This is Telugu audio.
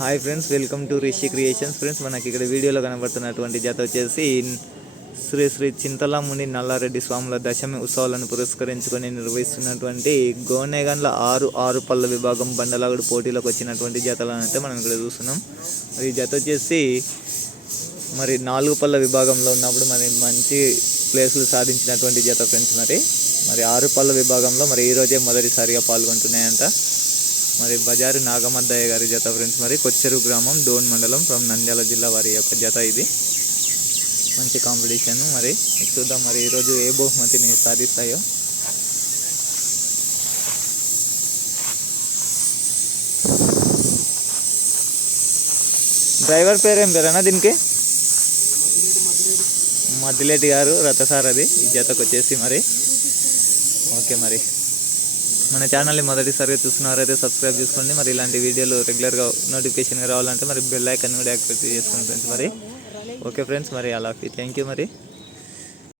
Hi friends welcome to Rishi creations friends మనకి ఇక్కడ వీడియోలో కనబడుతున్నటువంటి జత వచ్చేసి శ్రీ శ్రీ చింతలాముని నల్లారెడ్డి స్వాముల దశమి ఉత్సవాలను పురస్కరించుకొని నిర్వహిస్తున్నటువంటి గోనెగన్ల ఆరు ఆరు పళ్ళ విభాగం బండలాగుడు పోటీలకు వచ్చినటువంటి జతలను అయితే మనం ఇక్కడ చూస్తున్నాం. మరి ఈ జత వచ్చేసి మరి నాలుగు పళ్ళ విభాగంలో ఉన్నప్పుడు మరి మంచి ప్లేసులు సాధించినటువంటి జత ఫ్రెండ్స్ మరి. మరి ఆరు పళ్ళ విభాగంలో మరి ఈరోజే మొదటిసారిగా పాల్గొంటున్నాయంట. మరి బజారు నాగమద్దయ్య గారి జత ఫ్రెండ్స్ మరి కొచ్చెరు గ్రామం డోన్ మండలం ఫ్రమ్ నంద్యాల జిల్లా వారి యొక్క జత ఇది. మంచి కాంపిటీషన్. మరి చూద్దాం మరి ఈరోజు ఏ బహుమతిని సాధిస్తాయో. డ్రైవర్ పేరు పేరేనా దీనికి? మద్దిలేటి గారు రథసారది ఈ జతకు వచ్చేసి మరి. ఓకే మరి. మన ఛానల్ని మొదటిసారిగా చూస్తున్నారైతే సబ్స్క్రైబ్ చేసుకోండి. మరి ఇలాంటి వీడియోలు రెగ్యులర్గా నోటిఫికేషన్గా రావాలంటే మరి బెల్ ఐకన్ కూడా యాక్టివేట్ చేసుకోండి ఫ్రెండ్స్ మరి. ఓకే ఫ్రెండ్స్ మరి అలా. థ్యాంక్ యూ మరి.